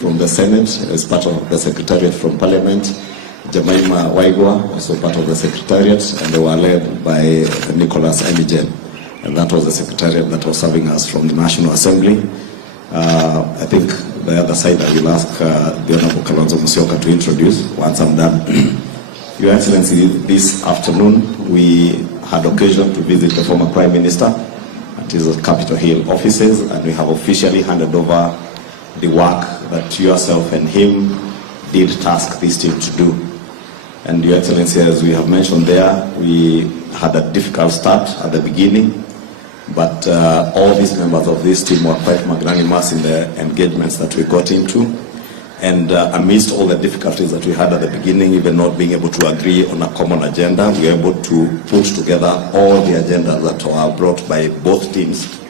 from the Senate as part of the Secretariat from Parliament, Jemima Waigwa, also part of the Secretariat, and they were led by Nicholas Emijen, and that was the Secretariat that was serving us from the National Assembly. I think the other side I will ask the Honorable Kalonzo Musyoka to introduce once I'm done. Your Excellency, this afternoon we had occasion to visit the former Prime Minister at his Capitol Hill offices, and we have officially handed over the work that yourself and him did task this team to do. And Your Excellency, as we have mentioned there, we had a difficult start at the beginning, but all these members of this team were quite magnanimous in the engagements that we got into. And amidst all the difficulties that we had at the beginning, even not being able to agree on a common agenda, we were able to put together all the agendas that were brought by both teams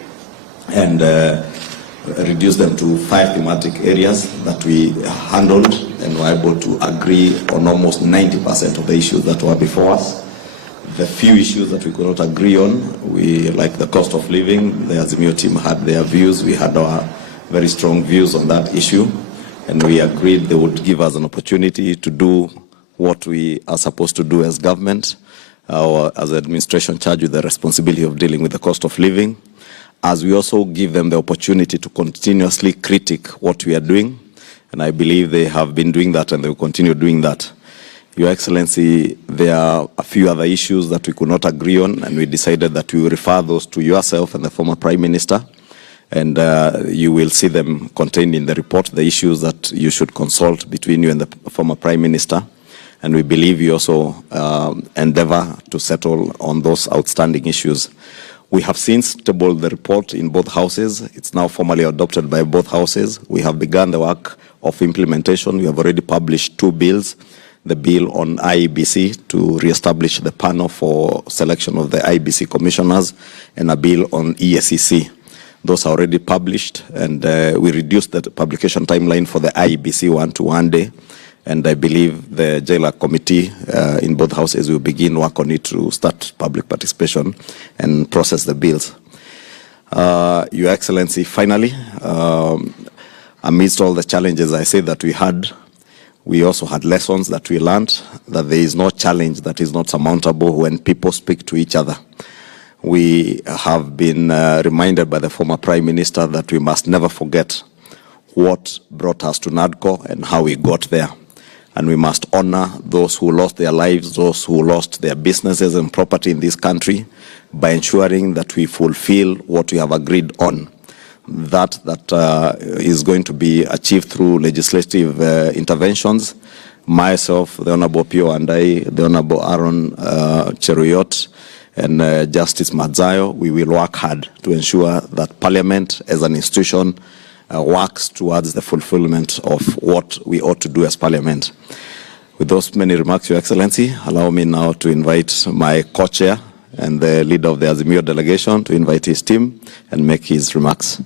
and reduce them to 5 thematic areas that we handled, and were able to agree on almost 90% of the issues that were before us. The few issues that we could not agree on, like the cost of living, the Azimio team had their views, we had our very strong views on that issue, and we agreed they would give us an opportunity to do what we are supposed to do as government, or as an administration charged with the responsibility of dealing with the cost of living, as we also give them the opportunity to continuously critique what we are doing. And I believe they have been doing that and they will continue doing that. Your Excellency, there are a few other issues that we could not agree on, and we decided that we will refer those to yourself and the former Prime Minister, and you will see them contained in the report, the issues that you should consult between you and the former Prime Minister. And we believe you also endeavor to settle on those outstanding issues. We have since tabled the report in both houses. It's now formally adopted by both houses. We have begun the work of implementation. We have already published 2 bills. The bill on IEBC to re-establish the panel for selection of the IEBC commissioners, and a bill on EACC. Those are already published, and we reduced the publication timeline for the IEBC one to 1 day. And I believe the Jailer Committee in both houses will begin work on it to start public participation and process the bills. Your Excellency, finally, amidst all the challenges I say that we had, we also had lessons that we learned, that there is no challenge that is not surmountable when people speak to each other. We have been reminded by the former Prime Minister that we must never forget what brought us to NADCO and how we got there. And we must honor those who lost their lives, those who lost their businesses and property in this country, by ensuring that we fulfill what we have agreed on. That is going to be achieved through legislative interventions. Myself, the Honorable Pio and I, the Honorable Aaron Cheruyot, and Justice Madzayo, we will work hard to ensure that Parliament as an institution works towards the fulfillment of what we ought to do as Parliament. With those many remarks, Your Excellency, allow me now to invite my co-chair and the leader of the Azimio delegation to invite his team and make his remarks.